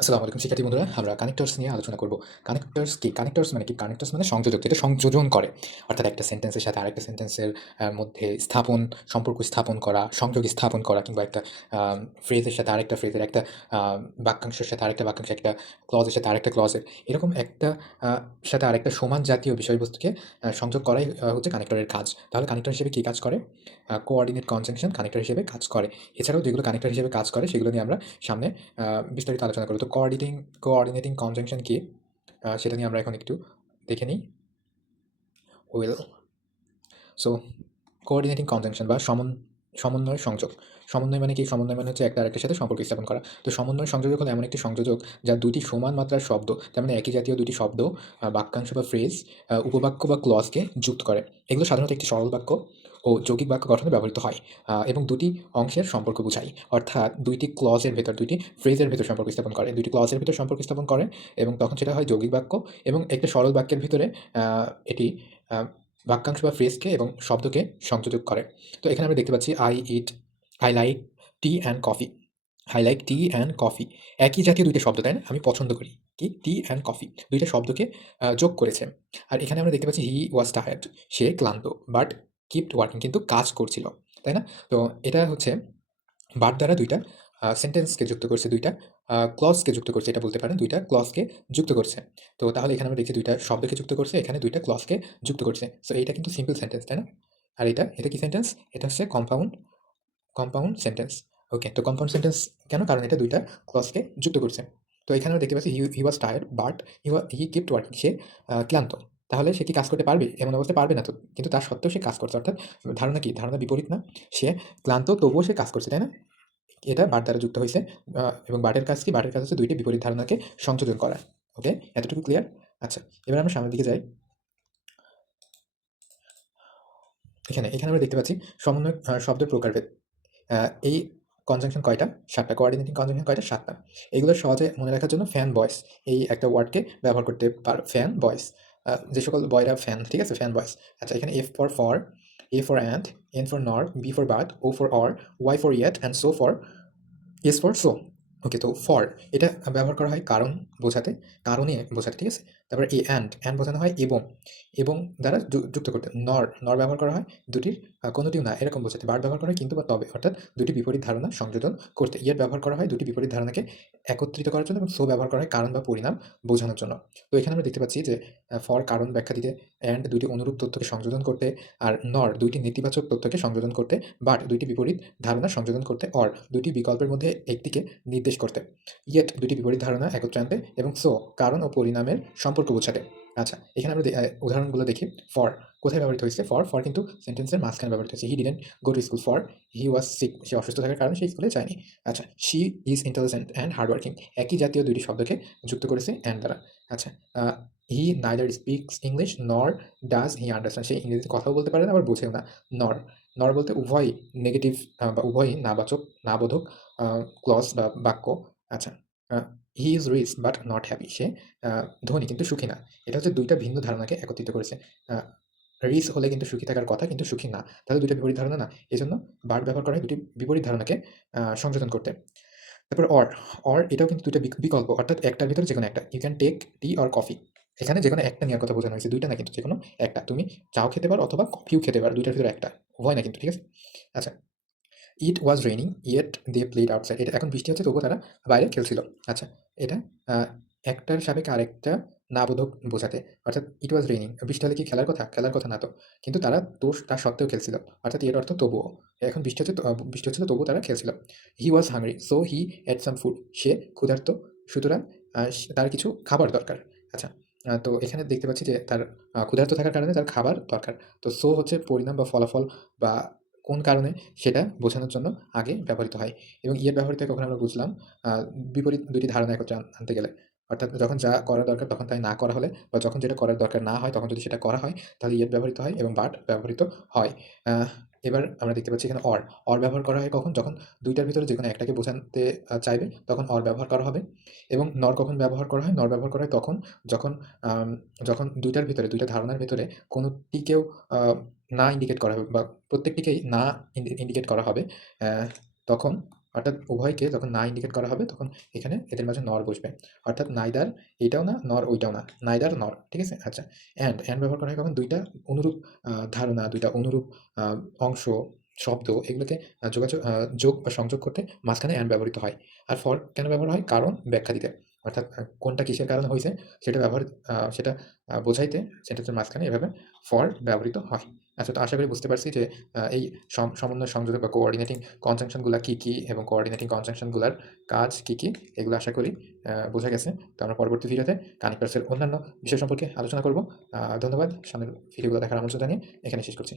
আসসালামু আলাইকুম শিক্ষার্থী বন্ধুরা, আমরা কানেক্টরস নিয়ে আলোচনা করব। কানেক্টরস কি? কানেক্টরস মানে কি? কানেক্টরস মানে সংযোজক, যেটা সংযোজন করে। অর্থাৎ একটা সেন্টেন্সের সাথে আরেকটা সেন্টেন্সের মধ্যে সম্পর্ক স্থাপন করা, সংযোগ স্থাপন করা, কিংবা একটা ফ্রেজের সাথে আরেকটা ফ্রেজের, একটা বাক্যাংশের সাথে আরেকটা বাক্যাংশ, একটা ক্লজের সাথে আরেকটা ক্লজের, এরকম একটা সাথে আরেকটা সমান জাতীয় বিষয়বস্তুকে সংযোগ করাই হচ্ছে কানেক্টরের কাজ। তাহলে কানেক্টর হিসেবে কী কাজ করে? কোঅর্ডিনেট কনজাংশন কানেক্টর হিসেবে কাজ করে। এছাড়াও যেগুলো কানেক্টর হিসেবে কাজ করে সেগুলো নিয়ে আমরা সামনে বিস্তারিত আলোচনা করব। তো কোঅর্ডিনেটিং কনজাংশন কি, সেটা নিয়ে আমরা এখন একটু দেখে নিই। ওয়েল, সো কোঅর্ডিনেটিং কনজাংশন বা সমন্বয় সংযোগ। সমন্বয় মানে কি? সমন্বয় মানে হচ্ছে একটা আরেকটার সাথে সম্পর্ক স্থাপন করা। তো সমন্বয় সংযোজক হলো এমন একটি সংযোজক যা দুটি সমান মাত্রার শব্দ, তার মানে একই জাতীয় দুটি শব্দ, বাক্যাংশ বা ফ্রেজ, উপবাক্য বা ক্লজকে যুক্ত করে। এগুলো সাধারণত একটি সরল বাক্য ও যৌগিক বাক্য গঠনে ব্যবহৃত হয়, এবং দুটি অংশের সম্পর্ক বোঝায়। অর্থাৎ দুইটি ক্লজের ভেতর, দুইটি ফ্রেজের ভেতর সম্পর্ক স্থাপন করে, দুইটি ক্লজের ভিতর সম্পর্ক স্থাপন করে, এবং তখন সেটা হয় যৌগিক বাক্য। এবং একটা সরল বাক্যের ভিতরে এটি বাক্যাংশ বা ফ্রেজকে এবং শব্দকে সংযোজক করে। তো এখানে আমরা দেখতে পাচ্ছি I like tea and coffee. I like tea and coffee একই জাতীয় দুইটা শব্দ, তাই না? আমি পছন্দ করি কি? টি অ্যান্ড কফি, দুইটা শব্দকে যোগ করেছে। আর এখানে আমরা দেখতে পাচ্ছি হি ওয়াজ টায়ার্ড, সে ক্লান্ত, বাট কিপড ওয়ার্কিং, কিন্তু কাজ করছিল, তাই না? তো এটা হচ্ছে বাট দ্বারা দুইটা সেন্টেন্সকে যুক্ত করছে, দুইটা ক্লজকে যুক্ত করছে, এটা বলতে পারেন দুইটা ক্লজকে যুক্ত করছে। তো তাহলে এখানে আমরা দেখছি দুইটা শব্দকে যুক্ত করছে, এখানে দুইটা ক্লজকে যুক্ত করছে। সো এইটা কিন্তু সিম্পল সেন্টেন্স, তাই না? আর এটা কি সেন্টেন্স? এটা হচ্ছে কম্পাউন্ড সেন্টেন্স। ওকে, তো কম্পাউন্ড সেন্টেন্স কেন? কারণ এটা দুইটা ক্লজকে যুক্ত করছে। তো এখানে আমরা দেখতে পাচ্ছি he was tired but he kept working, সে ক্লান্ত। তাহলে সে কি কাজ করতে পারবে? এমন অবস্থায় পারবে না তো, কিন্তু তার সত্ত্বেও সে কাজ করছে। অর্থাৎ ধারণা কি? ধারণা বিপরীত না? সে ক্লান্ত তবুও সে কাজ করছে, তাই না? এটা বাট দ্বারা যুক্ত হইছে। এবং বাটের কাজ কি? বাটের কাজ হচ্ছে দুইটি বিপরীত ধারণাকে সংযোজন করা। ওকে, এতটুকু ক্লিয়ার? আচ্ছা, এবার আমরা সামনের দিকে যাই। এখানে আমরা দেখতে পাচ্ছি সমন্বয় শব্দের প্রকারভেদ। এই কনজাংশন কয়টা? ৭ টা। কোঅর্ডিনেটিং কনজাংশন কয়টা? ৭ টা। এগুলো সহজে মনে রাখার জন্য ফ্যান বয়েস এই একটা ওয়ার্ডকে ব্যবহার করতে পারো। ফ্যান বয়েস, যে সকল বয়রা ফ্যান, ঠিক আছে? ফ্যান বয়েস। আচ্ছা, এখানে F for, A for and, N for nor, B for but, O for or, Y for yet, and so for, S for so. Okay, তো ফর এটা ব্যবহার করা হয় কারণ বোঝাতে, কারণে বোঝাতে, ঠিক আছে? তারপরে এ অ্যান্ড বোঝানো হয় এবং দ্বারা যুক্ত করতে। নর ব্যবহার করা হয় দুটির কোনোটিও না এরকম বোঝাতে। বাট ব্যবহার করা হয় কিন্তু বা তবে, অর্থাৎ দুটি বিপরীত ধারণা সংযোজন করতে। ইয়েট ব্যবহার করা হয় দুটি বিপরীত ধারণাকে একত্রিত করার জন্য, এবং সো ব্যবহার করা হয় কারণ বা পরিণাম বোঝানোর জন্য। তো এখানে আমরা দেখতে পাচ্ছি যে ফর কারণ ব্যাখ্যা দিতে, অ্যান্ড দুটি অনুরূপ তথ্যকে সংযোজন করতে, আর নর দুইটি নেতিবাচক তথ্যকে সংযোজন করতে, বাট দুইটি বিপরীত ধারণা সংযোজন করতে, অর দুইটি বিকল্পের মধ্যে একটিকে নির্দেশ করতে, ইয়েট দুটি বিপরীত ধারণা একত্রে আনতে, এবং সো কারণ ও পরিণামের সম্পর্ক বোঝাতে। আচ্ছা, এখানে আমরা উদাহরণগুলো দেখি। ফর কোথায় ব্যবহৃত হয়েছে? ফর কিন্তু সেন্টেন্সের মাঝখানে ব্যবহৃত হয়েছে। He didn't go to school for he was sick, সে অসুস্থ থাকার কারণে সে স্কুলে যায়নি। আচ্ছা, she is intelligent and hardworking, একই জাতীয় দুটি শব্দকে যুক্ত করেছে অ্যান্ড দ্বারা। আচ্ছা, he neither speaks English nor does he understand, সে ইংরেজিতে কথাও বলতে পারে না, আবার বোঝেও না। নর নর বলতে উভয়ই নেগেটিভ বা উভয়ই নাবাচক, নাবোধক ক্লজ বা বাক্য। আচ্ছা, he is rich but not happy, সে ধনী কিন্তু সুখী না। এটা হচ্ছে দুইটা ভিন্ন ধারণাকে একত্রিত করেছে। রিচ হলে কিন্তু সুখী থাকার কথা, কিন্তু সুখী না। তাহলে দুইটা বিপরীত ধারণা না? এজন্য বাট ব্যবহার করা হয় দুটি বিপরীত ধারণাকে সংযোজন করতে। তারপর অর এটাও কিন্তু দুইটা বিকল্প, অর্থাৎ একটার ভিতরে যেকোনো একটা। You can take tea or coffee, এখানে যেকোনো একটা নেওয়ার কথা বোঝানো হয়েছে, দুইটা না কিন্তু, যেকোনো একটা। তুমি চাও খেতে পারো অথবা কফিও খেতে পারো, দুইটার ভিতরে একটা, উভয় না কিন্তু, ঠিক আছে? আচ্ছা, it was raining yet they played outside, এটা এখন বৃষ্টি হচ্ছে তবুও তারা বাইরে খেলছিল। আচ্ছা, এটা একটার সাপেক্ষে আরেকটা না বোধক বোঝাতে। অর্থাৎ ইট ওয়াজ রেইনিং, বৃষ্টি হলে কি খেলার কথা? খেলার কথা না তো, কিন্তু তারা দোষ তার সত্ত্বেও খেলছিল। অর্থাৎ এর অর্থ তবুও, এখন বৃষ্টি হচ্ছে বৃষ্টি হচ্ছিল তবুও তারা খেলছিল। He was hungry so he ate some food, সে ক্ষুধার্ত সুতরাং তার কিছু খাবার দরকার। আচ্ছা, তো এখানে দেখতে পাচ্ছি যে তার ক্ষুধার্ত থাকার কারণে তার খাবার দরকার। তো সো হচ্ছে পরিণাম বা ফলাফল বা কোন কারণে, সেটা বোঝানোর জন্য আগে ব্যবহৃত হয়। এবং ইয়ের ব্যবহৃত হয় কখন আমরা বুঝলাম? বিপরীত দুইটি ধারণা একত্রে আনতে গেলে। অর্থাৎ যখন যা করা দরকার তখন তাই না করা হলে, বা যখন যেটা করার দরকার না হয় তখন যদি সেটা করা হয়, তাহলে ইয়েট ব্যবহৃত হয় এবং বাট ব্যবহৃত হয়। আহ, এবার আমরা দেখতে পাচ্ছি এখানে অর ব্যবহার করা হয় কখন? যখন দুইটার ভিতরে যেকোনো একটাকে বোঝাতে চাইবে তখন অর ব্যবহার করা হবে। এবং নর কখন ব্যবহার করা হয়? নর ব্যবহার করা হয় তখন যখন আম, যখন দুইটার ভিতরে, দুইটা ধারণার ভিতরে কোনোটিকেও না ইন্ডিকেট করা হবে, বা প্রত্যেকটিকেই না ইন্ডিকেট করা হবে, তখন অর্থাৎ উভয়কে যখন না ইন্ডিকেট করা হবে তখন এখানে এদের মাঝে নর বসবে। অর্থাৎ নাইদার এইটাও না, নর ওইটাও না, নাইদার নর। ঠিক আছে? আচ্ছা, অ্যান্ড ব্যবহার করা হয় কখন? ২ টা অনুরূপ ধারণা, ২ টা অনুরূপ আ অংশ, শব্দ এগুলোকে যোগ বা সংযোগ করতে মাঝখানে অ্যান্ড ব্যবহৃত হয়। আর ফর কেন ব্যবহার হয়? কারণ ব্যাখ্যা দিতে। অর্থাৎ কোনটা কিসের কারণে হইছে সেটা সেটা বোঝাইতে সেন্টেন্সের মাঝখানে এভাবে ফর ব্যবহৃত হয়। আচ্ছা, তো আশা করি বুঝতে পারছি যে এই সমন্বয় সংযোজক বা কোঅর্ডিনেটিং কনজাংশন গুলা কি, কি এবং কোঅর্ডিনেটিং কনজাংশন গুলার কাজ কি, কি এগুলো আশা করি বোঝা গেছে। তো আমরা পরবর্তী ভিডিওতে কানেক্টরস এর অন্যান্য বিষয় সম্পর্কে আলোচনা করব। ধন্যবাদ। সামনের ভিডিওগুলো দেখার আমন্ত্রণ জানিয়ে এখানে শেষ করছি।